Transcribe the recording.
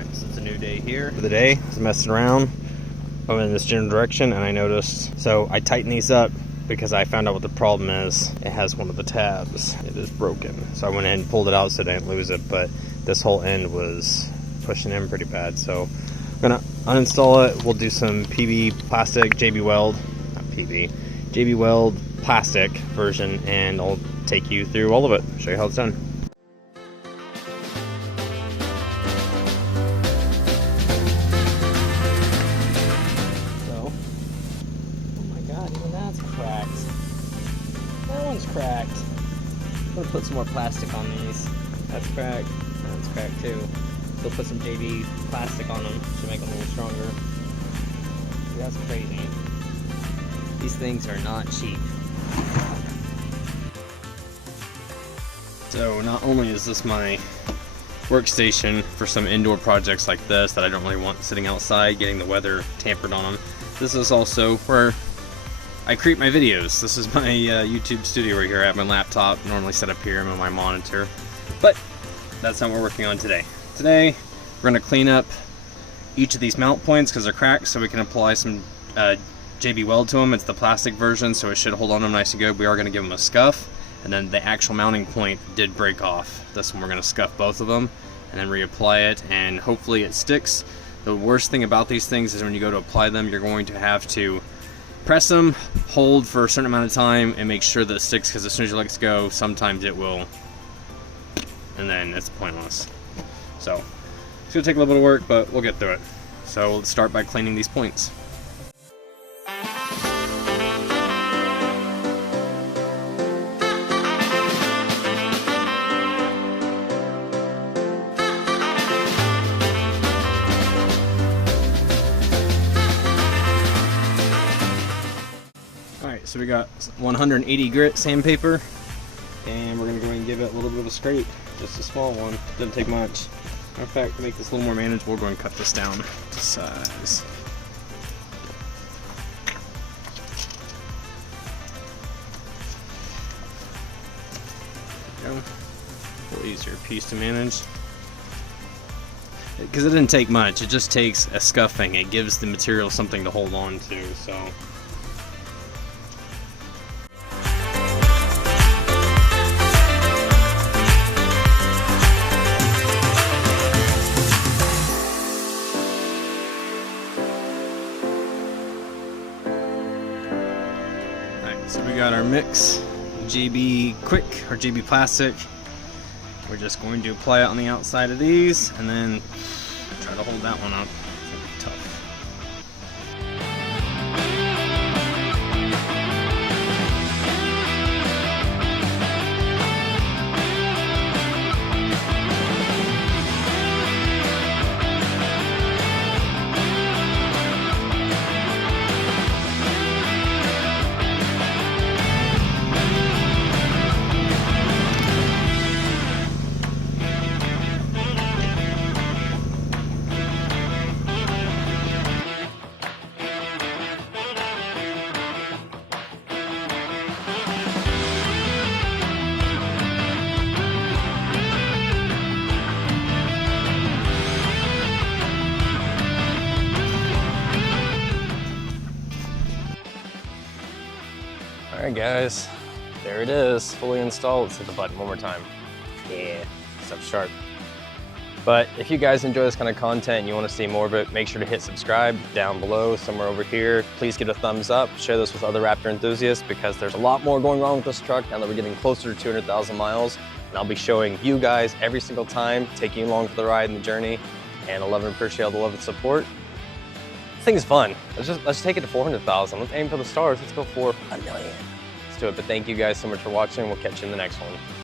Alright, so it's a new day here. For the day, I was messing around. I went in this general direction and I noticed, so I tightened these up because I found out what the problem is. It has one of the tabs. It is broken. So I went ahead and pulled it out so I didn't lose it, but this whole end was pushing in pretty bad. So I'm gonna uninstall it. We'll do some PB plastic, JB Weld, not PB, JB Weld plastic version, and I'll take you through all of it, show you how it's done. That one's cracked. I'm gonna put some more plastic on these. That's cracked. That's cracked too. We'll put some JB plastic on them to make them a little stronger. That's crazy. These things are not cheap. So not only is this my workstation for some indoor projects like this that I don't really want sitting outside getting the weather tampered on them, this is also where I create my videos. This is my YouTube studio right here. I have my laptop normally set up here on my monitor, but that's not what we're working on today. Today we're going to clean up each of these mount points because they're cracked, so we can apply some JB Weld to them. It's the plastic version, so it should hold on them nice and good. We are going to give them a scuff, and then the actual mounting point did break off. This one we're going to scuff both of them and then reapply it, and hopefully it sticks. The worst thing about these things is when you go to apply them, you're going to have to press them, hold for a certain amount of time, and make sure that it sticks, because as soon as you let it go, sometimes it will, and then it's pointless. So it's going to take a little bit of work, but we'll get through it. So let's start by cleaning these points. So we got 180 grit sandpaper, and we're going to go ahead and give it a little bit of a scrape, just a small one, doesn't take much. Matter of fact, to make this a little more manageable, we're going to cut this down to size. There we go. A little easier piece to manage. Because it didn't take much, it just takes a scuffing. It gives the material something to hold on to, so. So we got our mix, JB Quick or JB Plastic. We're just going to apply it on the outside of these and then try to hold that one up. It's gonna be tough. Alright guys, there it is, fully installed. Let's hit the button one more time. Yeah, it's up sharp. But if you guys enjoy this kind of content and you want to see more of it, make sure to hit subscribe down below, somewhere over here. Please give it a thumbs up, share this with other Raptor enthusiasts, because there's a lot more going on with this truck now that we're getting closer to 200,000 miles. And I'll be showing you guys every single time, taking you along for the ride and the journey. And I love and appreciate all the love and support. This thing is fun. Let's take it to 400,000. Let's aim for the stars. Let's go for 1 million. Let's do it. But thank you guys so much for watching. We'll catch you in the next one.